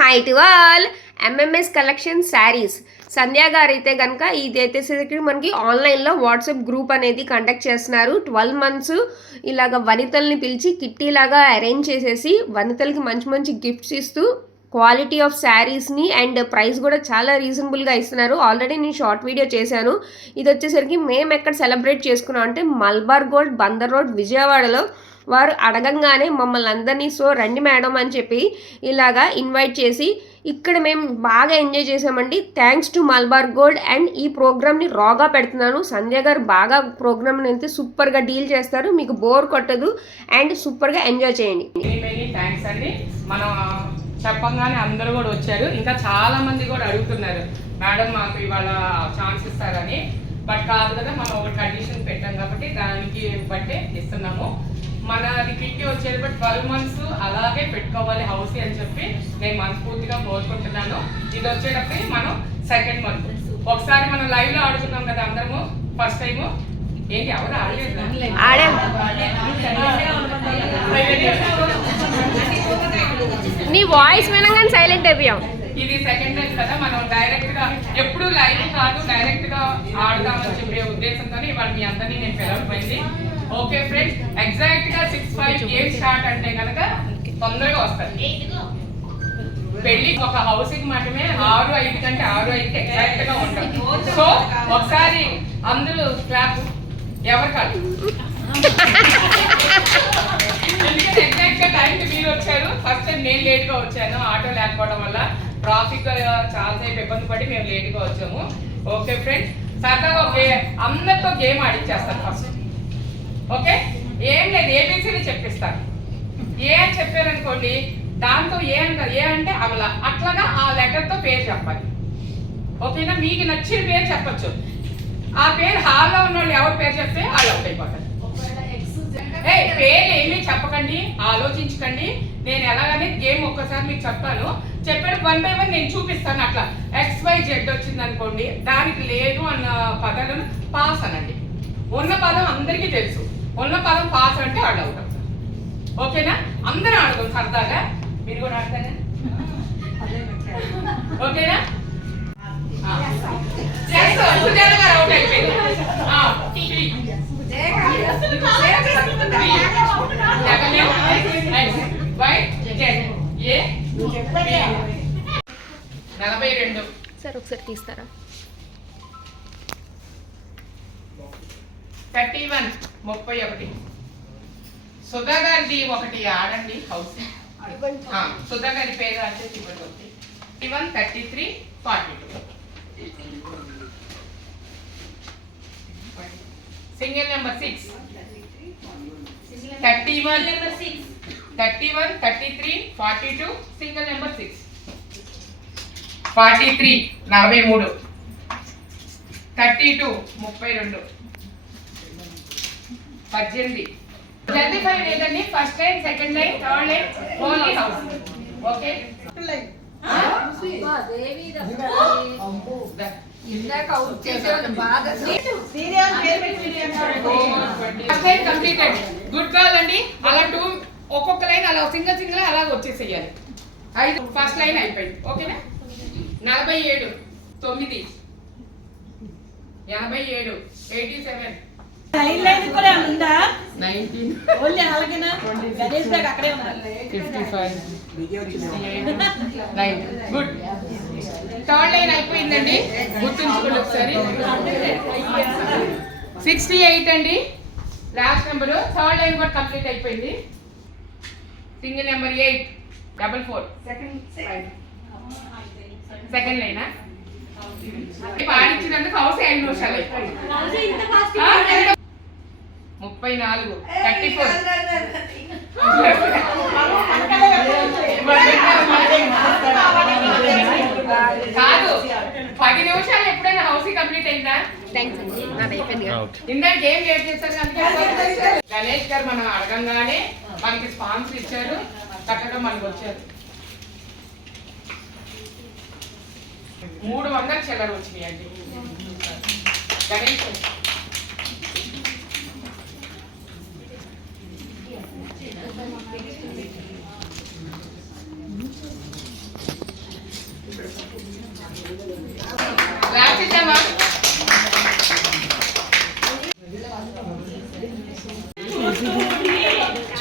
Hi to all. MMS collection saris Sandhya garu అయితే కనుక ఇదైతే మనకి ఆన్లైన్లో వాట్సాప్ గ్రూప్ అనేది కండక్ట్ చేస్తున్నారు. 12 months ఇలాగ వనితల్ని పిలిచి కిట్టి లాగా అరేంజ్ చేసేసి వనితలకి మంచి మంచి గిఫ్ట్స్ ఇస్తూ క్వాలిటీ ఆఫ్ శారీస్ని అండ్ ప్రైస్ కూడా చాలా రీజనబుల్గా ఇస్తున్నారు. ఆల్రెడీ నేను షార్ట్ వీడియో చేశాను. ఇది వచ్చేసరికి మేము ఎక్కడ సెలబ్రేట్ చేసుకున్నాం అంటే మల్బార్ గోల్డ్ బందర్ రోడ్ విజయవాడలో. వారు అడగంగానే మమ్మల్ని అందరినీ సో రండి మేడం అని చెప్పి ఇలాగా ఇన్వైట్ చేసి ఇక్కడ మేము బాగా ఎంజాయ్ చేసామండి. Thanks to Malabar gold. And ఈ ప్రోగ్రామ్ని రాగా పెడుతున్నాను. సంధ్య గారు బాగా ప్రోగ్రామ్ని అయితే సూపర్గా డీల్ చేస్తారు, మీకు బోర్ కొట్టదు అండ్ సూపర్గా ఎంజాయ్ చేయండి. థ్యాంక్స్ అండి. మనం చెప్పంగానే అందరూ కూడా వచ్చారు. ఇంకా చాలా మంది కూడా అడుగుతున్నారు మేడం మాకు ఇవాళ ఛాన్స్ ఇస్తారని. బట్ కాదు కదా, మనం ఒక కండిషన్ పెట్టాం కాబట్టి దానికి బట్టే ఇస్తున్నాము. మనది కిట్టి వచ్చేది బట్ 12 months అలాగే పెట్టుకోవాలి హౌస్ అని చెప్పి నేను మనస్ఫూర్తిగా కోరుకుంటున్నాను. ఇది వచ్చేటప్పుడు మనం 2nd month ఒకసారి మనం లైవ్ లో ఆడుకున్నాం కదా అందరము ఫస్ట్ టైము. ఏంటి ఎవరు ఆడలేదు? నీ వాయిస్ వినగానే సైలెంట్ అయిపోయాం. ఇది 2nd టైం కదా, మనం డైరెక్ట్ గా ఎప్పుడు లైవ్ కాదు డైరెక్ట్ గా ఆడదామని చెప్పే ఉద్దేశంతో ఇవాళ మీ అందరినీ నేను పిలవకపోయింది. ఓకే ఫ్రెండ్స్, ఎగ్జాక్ట్ గా 6-5 గేమ్ స్టార్ట్ అంటే కనుక తొందరగా వస్తారు. పెళ్లి ఒక హౌసింగ్ మాత్రమే 6-5 కంటే 6-5 ఎగ్జాక్ట్ గా ఉంటాం. సో ఒకసారి అందరూ క్లాప్ ఎవరు కాదు, ఎందుకంటే ఎగ్జాక్ట్ గా టైంకి మీరు వచ్చారు. ఫస్ట్ టైం నేను లేట్ గా వచ్చాను, ఆటో లేకపోవడం వల్ల ట్రాఫిక్ చాలాసేపు ఇబ్బంది పడి మేము లేట్ గా వచ్చాము. ఓకే ఫ్రెండ్స్, సరదాగా అందరితో గేమ్ ఆడిచ్చేస్తాను ఫస్ట్. ఓకే, ఏం లేదు, ఏబీసీని చెప్పిస్తాను. ఏ అని చెప్పారనుకోండి, దాంతో ఏ అంటే అమల, అట్లాగా ఆ లెటర్తో పేరు చెప్పాలి. ఓకేనా? మీకు నచ్చిన పేరు చెప్పచ్చు. ఆ పేరు హాల్లో ఉన్న వాళ్ళు ఎవరి పేరు చెప్తే వాళ్ళు అవుట్ అయిపోతారు. పేర్లు ఏమీ చెప్పకండి, ఆలోచించకండి. నేను ఎలాగనే గేమ్ ఒక్కసారి మీకు చెప్తాను, చెప్పాడు 1 by 1 నేను చూపిస్తాను. అట్లా XYZ వచ్చింది అనుకోండి, దానికి లేదు అన్న పదాలను పాస్ అనండి. ఉన్న పదం అందరికీ తెలుసు, ఉన్న పదం పాస్ అంటే వాళ్ళు అవుట్ అవుతారు. ఓకేనా? అందరూ ఆడుకోం సరదాగా. మీరు కూడా ఆడతారా? ఓకేనా? అవుట్ అయిపోయింది. సార్ ఒకసారి తీస్తారా? 31 31. సుధా గారిది ఒకటి ఆడండి హౌస్. సుధా గారి పేరు అంటే 31 33 42. Single number 6 31 33 42. Single number 6 43 43 32 32 18. జల్దీ ఫైవ్ లేదండి. First line, second line, third line, only house. Okay, good girl అండి. అలా 2 ఒక్కొక్క లైన్ అలా సింగిల్ అలా వచ్చేసేయాలి. 5 ఫస్ట్ లైన్ అయిపోయింది. ఓకేనా? 47 9 87 87 లైన్ కూడా ఉందా? 19 ఓన్లీ అలాగేనా? గణేష్ బ్యాగ్ అక్కడే ఉండాలి. 55 9 గుడ్. థర్డ్ లైన్ అయిపోయిందండి, గుర్తుంచుకోండి ఒకసారి. 68 అండి లాస్ట్ నెంబర్. థర్డ్ లైన్ కూడా కంప్లీట్ అయిపోయింది. Single number 8 44. సెకండ్ లైనా పాడించినందుకు హౌస్ 5 నిమిషాలు అయిపోయింది. 34 34 కాదు, 10 నిమిషాలు ఎప్పుడైనా హౌస్ కంప్లీట్ అయిందా? ఇందాక గేమ్ లేట్ చేశారు కనుక గణేష్ గారు మనం అడగంగానే మనకి స్పాన్సర్ ఇచ్చారు, చక్కగా మనకు వచ్చారు. 300 చిల్లర వచ్చినాయి అండి గణేష్.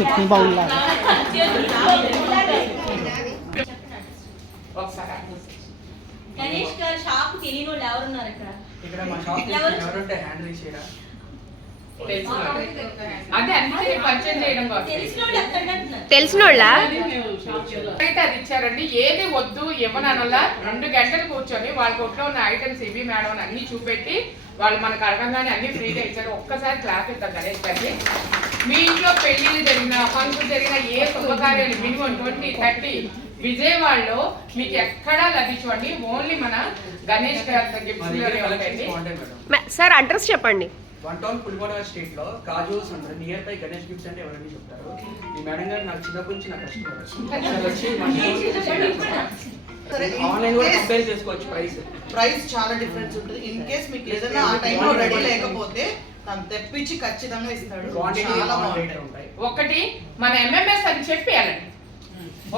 చట్నీ బౌల్ ఒకసారి గణేష్ గారు షాప్ తెలియని వాళ్ళు ఎవరున్నారు ఇక్కడ మా షాప్ ఎవరుంటే హ్యాండిల్ చేయరా తెలుసు అదే అందుకే పరిచయం చేయడం కోసం తెలిసిన వాళ్ళు ఎక్కడ తెలిసినోళ్ళ అయితే అది ఇచ్చారండి. ఏది వద్దు ఇవ్వనలా 2 గంటలు కూర్చొని వాళ్ళ కొట్లో ఉన్న ఐటమ్స్ ఇవి మేడం అని అన్ని చూపెట్టి వాళ్ళు మనకు అడగంగానే అన్ని ఫ్రీగా ఇచ్చారు. ఒక్కసారి క్లాస్ ఇద్దాం గణేష్ గారికి. మీ ఇంట్లో పెళ్లిళ్ళు జరిగిన ఫంక్షన్ జరిగిన ఏ శుభకార్యాలు మినిమం 20-30 విజయవాడలో మీకు ఎక్కడా లభించండి. ఓన్లీ మన గణేష్ గారి గిఫ్ట్స్. సార్ అడ్రస్ చెప్పండి. 1 టౌన్ పులిగోడ స్ట్రీట్ లో కాజూస్ ఉంటుంది. నియర్ బై గణేష్ గిఫ్ట్స్ అంటే ఎవరైనా చెప్తారు. ఈ మేడం గారు నాకు చిన్నప్పటి నుంచి నాకు కస్టమర్ ఆన్లైన్ కూడా కంపేర్ చేసుకోవచ్చు. ప్రైస్ చాలా డిఫరెన్స్ ఉంటుంది. ఇన్ కేస్ మీకు ఏదైనా ఆ టైంలో రెడీ లేకపోతే తను తెప్పించి ఖచ్చితంగా ఇస్తాడు. చాలా బాగుంటాయి. ఒకటి మన ఎంఎంఎస్ అని చెప్పి వెళ్ళండి.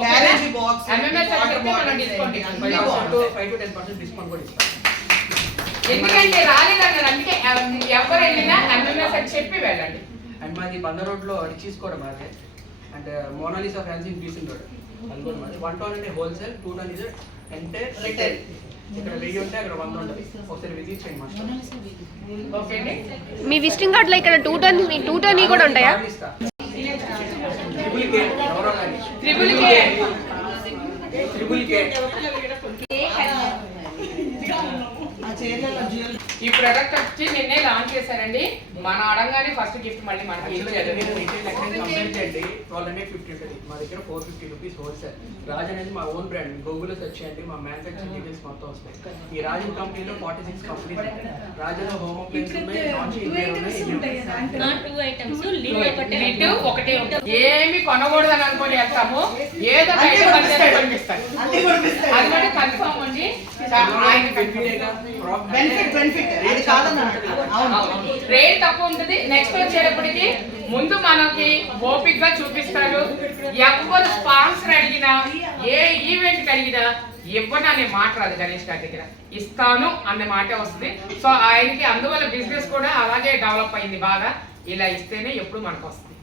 క్యారేజీ బాక్స్, ఎంఎంఎస్ అని చెప్తే మనం డిస్కౌంట్ ఇస్తాం. 5 to 10% డిస్కౌంట్ కూడా ఇస్తాం. ఎందుకంటే రాలేదన్నారు. అందుకే ఎవరు వెళ్ళినా ఎంఎంఎస్ అని చెప్పి వెళ్ళండి. అండ్ మాది బంద రోడ్ లో రిచీస్ కూడా మాదే. అండ్ మోనాలిసా ఫ్యాన్సీ పీసింగ్ రోడ్ అది కూడా మాది. 1 టౌన్ అంటే హోల్సేల్, 2 టౌన్ ఇది ఎంటైర్ రిటైల్. ఇక్కడ 1000 ఉంటే అక్కడ 100 ఉంటుంది. ఒకసారి విజిట్ చేయండి మాస్టర్. ఓకే అండి. మీ విజిటింగ్ కార్డ్ లో ఇక్కడ 2 టర్న్ కూడా ఉంటాయా? ట్రిపుల్ కే ఈ ప్రొడక్ట్ వచ్చి నిన్నే లాంచ్ చేశారండి. మన అడగానే ఫస్ట్ గిఫ్ట్ మళ్ళీ మనకి కంపేర్ చేయండి. 1250 ఉంటుంది. మా దగ్గర 450 రూపీస్ హోల్సేల్. రాజ్ అనేది మా ఓన్ బ్రాండ్. గూగుల్లో సెర్చ్ చేయండి, మా మ్యానుఫ్యాక్చరింగ్ డీటెయిల్స్ మొత్తం వస్తాయి. ఈ రాజ్ కంపెనీలో 46 కంపెనీస్ ఉంటాయి. రాజులో హోమ్ అప్లయన్స్ ఉన్నాయి, నాన్ స్టిక్ ఉన్నాయి. నా 2 ఐటమ్స్ లిడ్ ఒకటే ఉంటుంది. ఏమి కొనకూడదని అనుకొని వెళ్తాము. ఏదో కనిపిస్తాయి. అది కూడా కన్ఫర్మ్ అండి. రేట్ తక్కువ ఉంటుంది. నెక్స్ట్ వచ్చేటప్పటికి ముందు మనకి ఓపిక్ గా చూపిస్తారు. ఎవరు స్పాన్సర్ అడిగినా ఏ ఈవెంట్ అడిగినా ఇవ్వననే మాట రాదు గణేష్ గారి దగ్గర. ఇస్తాను అనే మాట వస్తుంది. సో ఆయనకి అందువల్ల బిజినెస్ కూడా అలాగే డెవలప్ అయింది బాగా. ఇలా ఇస్తేనే ఎప్పుడు మనకు వస్తుంది.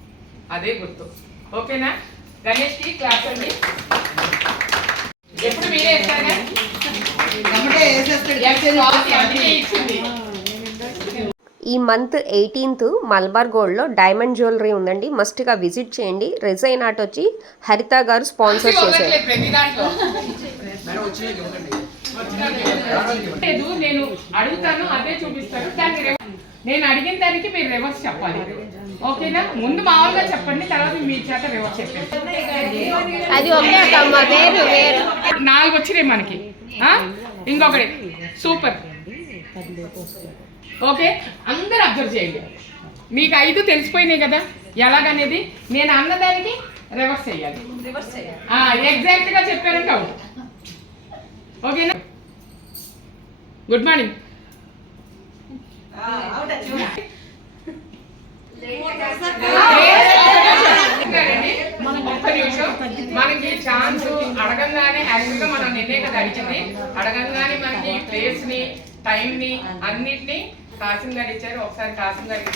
అదే గుర్తు. ఓకేనా? గణేష్ కి క్లాస్ అండి. ఎప్పుడు మీరే ఇస్తారా? ఈ మంత్ 18th మల్బార్ గోల్డ్లో డైమండ్ జ్యువెలరీ ఉందండి. మస్ట్గా విజిట్ చేయండి. రిజైన్ ఆర్ట్ వచ్చి హరిత గారు స్పాన్సర్ చేశారు. నేను అడుగుతాను, అదే చూపిస్తాను. కానీ నేను అడిగిన దానికి మీరు రివర్స్ చెప్పాలి. ఓకేనా? ముందు మామూలుగా చెప్పండి, తర్వాత మీ చేత రివర్స్ చెప్పండి. అది వేరు 4 వచ్చినాయి మనకి. ఇంకొకటి సూపర్. ఓకే, అందరు అబ్జర్వ్ చేయండి. మీకు 5 తెలిసిపోయినాయి కదా ఎలాగనేది. నేను అన్నదానికి రివర్స్ చేయాలి. ఎగ్జాక్ట్ గా చెప్పారంటే అవును. ఓకేనా? Good morning. ఒక్క నిమిషం. మనకి ఛాన్స్ అడగంగానే యాక్చువల్గా మనం నిన్నే కదా అడిగింది. అడగంగానే మనకి ప్లేస్ ని, టైం ని, అన్నిటిని కాసిం గారు ఇచ్చారు. ఒకసారి కాసిం గారికి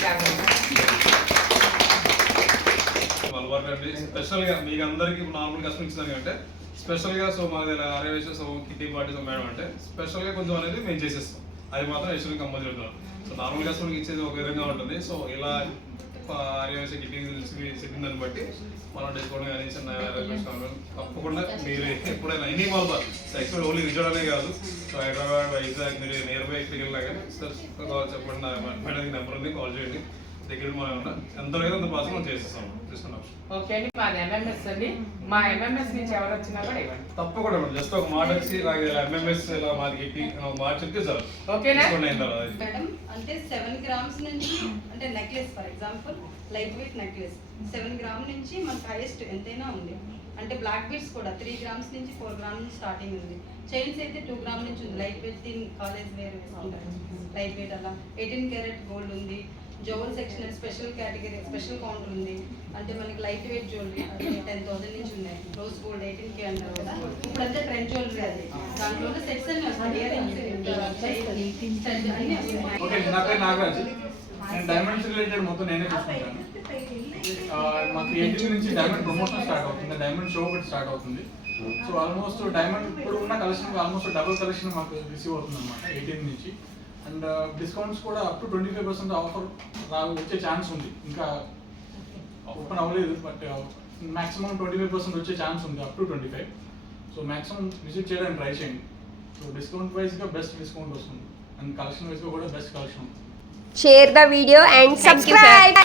స్పెషల్ గా మీకు అందరికి నార్మల్ కస్టమర్ ఇచ్చింది అంటే స్పెషల్ గా. సో మాది అరేవేషన్, సో కిటీ పార్టీస్ మేడం అంటే స్పెషల్ గా కొంచెం అనేది మేము చేసేస్తాం. అది మాత్రం ఎస్టర్ని కంపల్సరీ ఉంటాం. సో నార్మల్ కస్టమర్కి ఇచ్చేది ఒక విధంగా ఉంటుంది. సో ఇలా అరేవేషన్ కిటీ చెప్పిన దాన్ని బట్టి మనం డిస్కౌంట్ కానీ చిన్న తప్పకుండా మీరు ఎప్పుడైనా ఎనీ మాల్ యాక్చువల్ ఓన్లీ విజయవాడనే కాదు. సో హైదరాబాద్, వైజాగ్, మీరు నియర్ బై ఎక్కడికి వెళ్ళినా కానీ సార్ చెప్పండి, మేడం నెంబర్ ఉంది, కాల్ చేయండి. దగ్గర మనం ఎంత లేదు అంత పాస్ మనం చేసేస్తాం. తీసుకున్నాం. ఓకే అండి. మాది ఎంఎంఎస్ అండి. మా ఎంఎంఎస్ నుంచి ఎవరు వచ్చినా కూడా ఇవ్వండి. తప్పకుండా జస్ట్ ఒక మాట వచ్చి ఎంఎంఎస్ ఇలా మాది ఎట్టి మాట చెప్తే సార్. ఓకేనా మేడం? అంటే 7 grams నుంచి అంటే necklace, for example light weight necklace 7 grams నుంచి మనకు హైయెస్ట్ ఎంతైనా ఉంది. అంటే బ్లాక్ బీడ్స్ కూడా 3 grams నుంచి 4 grams నుంచి స్టార్టింగ్ ఉంది. చైన్స్ అయితే 2 grams నుంచి ఉంది. లైట్ వెయిట్ కాలేజ్ వేర్ వేసుకుంటారు. లైట్ వెయిట్ అలా 18 karat గోల్డ్ ఉంది. Jewel section special category, special counter ఉంది. అంటే మనకి లైట్ వెయిట్ జ్యువెలరీ 10,000 నుంచి ఉన్నాయి. రోజ్ గోల్డ్ 18K అంటారు కదా. ఇప్పుడంతా ట్రెండ్ జ్యువెలరీ అది. దాంట్లో సెట్స్ అన్ని వస్తాయి. ఇయర్ రింగ్స్ అన్ని వస్తాయి. ఓకే, నా పేరు నాగరాజ్. నేను డైమండ్స్ రిలేటెడ్ మొత్తం నేనే చూసుకుంటాను. మాకు 18 నుంచి డైమండ్ ప్రమోషన్ స్టార్ట్ అవుతుంది, డైమండ్ షో ఒకటి స్టార్ట్ అవుతుంది. సో ఆల్మోస్ట్ డైమండ్ ఇప్పుడు ఉన్న కలెక్షన్ ఆల్మోస్ట్ డబుల్ కలెక్షన్ మాకు రిసీవ్ అవుతుంది అనమాట 18 నుంచి. అండ్ డిస్కౌంట్స్ కూడా అప్ టు 25% ఆఫర్ వచ్చే ఛాన్స్ ఉంది. ఇంకా ఓపెన్ అవ్వలేదు, బట్ మాక్సిమం 25% వచ్చే ఛాన్స్ ఉంది, up to 25. So maximum visit చేయడానికి ట్రై చేయండి. సో డిస్కౌంట్ వైజ్గా బెస్ట్ డిస్కౌంట్ వస్తుంది, అండ్ కలెక్షన్ వైజ్గా కూడా బెస్ట్ కలెక్షన్ ఉంటుంది. Share the video and subscribe.